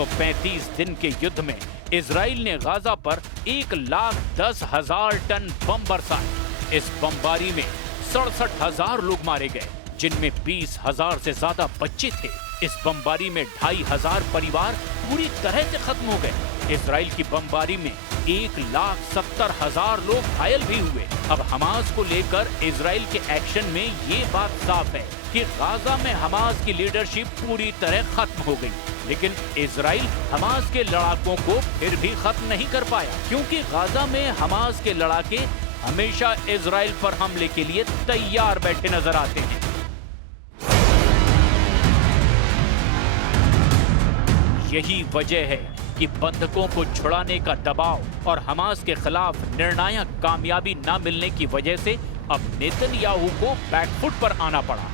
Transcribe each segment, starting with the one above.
135 दिन के युद्ध में इजराइल ने गाजा पर 1,10,000 टन बम बरसाए। इस बमबारी में 67,000 लोग मारे गए, जिनमें 20,000 से ज्यादा बच्चे थे। इस बमबारी में 2,500 परिवार पूरी तरह से खत्म हो गए। इजराइल की बमबारी में 1,70,000 लोग घायल भी हुए। अब हमास को लेकर इजराइल के एक्शन में ये बात साफ है कि गाजा में हमास की लीडरशिप पूरी तरह खत्म हो गई। लेकिन इजराइल हमास के लड़ाकों को फिर भी खत्म नहीं कर पाया, क्योंकि गाजा में हमास के लड़ाके हमेशा इजराइल पर हमले के लिए तैयार बैठे नजर आते हैं। यही वजह है कि बंधकों को छुड़ाने का दबाव और हमास के खिलाफ निर्णायक कामयाबी न मिलने की वजह से अब नेतन्याहू को बैकफुट पर आना पड़ा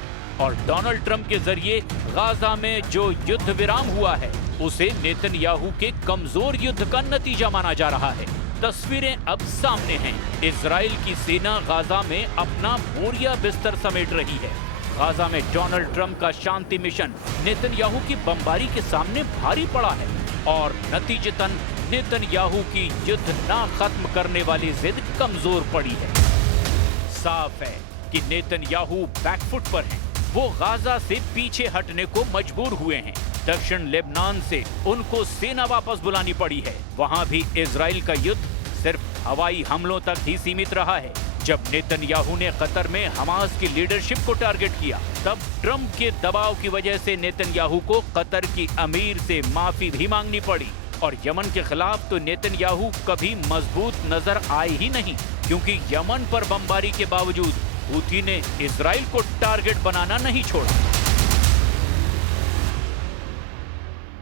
और डोनाल्ड ट्रंप के जरिए गाजा में जो युद्ध विराम हुआ है उसे नेतन्याहू के कमजोर युद्ध का नतीजा माना जा रहा है। तस्वीरें अब सामने हैं। इजराइल की सेना गाजा में अपना बोरिया बिस्तर समेट रही है। गाजा में डोनाल्ड ट्रंप का शांति मिशन नेतन्याहू की बमबारी के सामने भारी पड़ा है और नतीजतन नेतन्याहू की युद्ध ना खत्म करने वाली जिद कमजोर पड़ी है। साफ है कि नेतन्याहू बैकफुट पर हैं। वो गाजा से पीछे हटने को मजबूर हुए हैं। दक्षिण लेबनान से उनको सेना वापस बुलानी पड़ी है। वहां भी इजराइल का युद्ध सिर्फ हवाई हमलों तक ही सीमित रहा है। जब नेतन्याहू ने कतर में हमास की लीडरशिप को टारगेट किया, तब ट्रंप के दबाव की वजह से नेतन्याहू को कतर की अमीर से माफी भी मांगनी पड़ी। और यमन के खिलाफ तो नेतन्याहू कभी मजबूत नजर आए ही नहीं, क्योंकि यमन पर बमबारी के बावजूद हूथी ने इजराइल को टारगेट बनाना नहीं छोड़ा।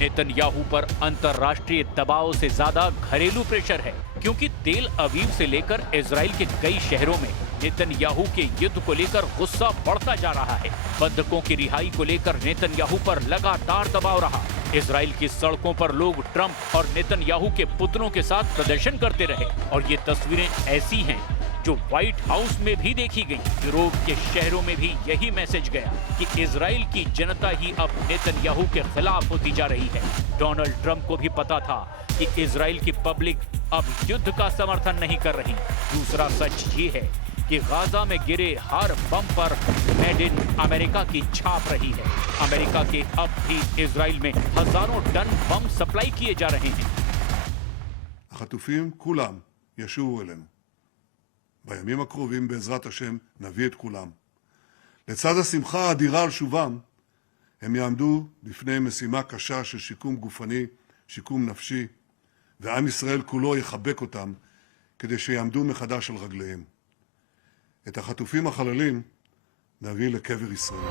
नेतन्याहू पर अंतर्राष्ट्रीय दबाव से ज्यादा घरेलू प्रेशर है, क्योंकि तेल अवीव से लेकर इजराइल के कई शहरों में नेतन्याहू के युद्ध को लेकर गुस्सा बढ़ता जा रहा है। बंधकों की रिहाई को लेकर नेतन्याहू पर लगातार दबाव रहा। इजराइल की सड़कों पर लोग ट्रंप और नेतन्याहू के पुतलों के साथ प्रदर्शन करते रहे और ये तस्वीरें ऐसी हैं जो व्हाइट हाउस में भी देखी गई। यूरोप के शहरों में भी यही मैसेज गया कि इजराइल की जनता ही अब नेतन्याहू के खिलाफ होती जा रही है। डोनाल्ड ट्रंप को भी पता था कि इजराइल की पब्लिक अब युद्ध का समर्थन नहीं कर रही। दूसरा सच ये है कि गाजा में गिरे हर बम पर मेड इन अमेरिका की छाप रही है। अमेरिका के अब भी इजराइल में हजारों टन बम सप्लाई किए जा रहे हैं। החטופים כולם ישובו אלינו. בימים הקרובים בעזרת השם נביא את כולם. לצד השמחה האדירה על שובם, הם יעמדו בפני משימה קשה של שיקום גופני, שיקום נפשי, ועם ישראל כולו יחבק אותם כדי שיעמדו מחדש על רגליהם. את החטופים החללים נביא לקבר ישראל.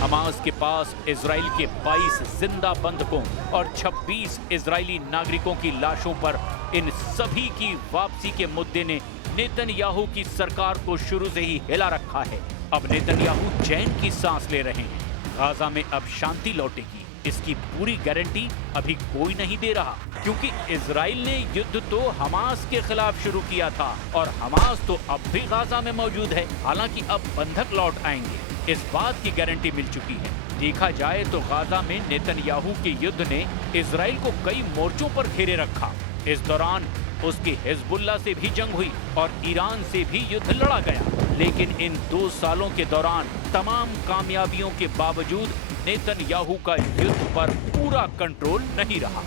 हमास के पास इजराइल के 22 जिंदा बंधकों और 26 इजरायली नागरिकों की लाशों पर इन सभी की वापसी के मुद्दे ने नेतन्याहू की सरकार को शुरू से ही हिला रखा है। अब नेतन्याहू चैन की सांस ले रहे हैं। गाजा में अब शांति लौटेगी, इसकी पूरी गारंटी अभी कोई नहीं दे रहा, क्योंकि इजराइल ने युद्ध तो हमास के खिलाफ शुरू किया था और हमास तो अब भी गाजा में मौजूद है। हालांकि अब बंधक लौट आएंगे, इस बात की गारंटी मिल चुकी है। देखा जाए तो गाजा में नेतन्याहू के युद्ध ने इजराइल को कई मोर्चों पर घेरे रखा। इस दौरान उसकी हिजबुल्लाह से भी जंग हुई और ईरान से भी युद्ध लड़ा गया। लेकिन इन 2 सालों के दौरान तमाम कामयाबियों के बावजूद नेतन्याहू का युद्ध पर पूरा कंट्रोल नहीं रहा।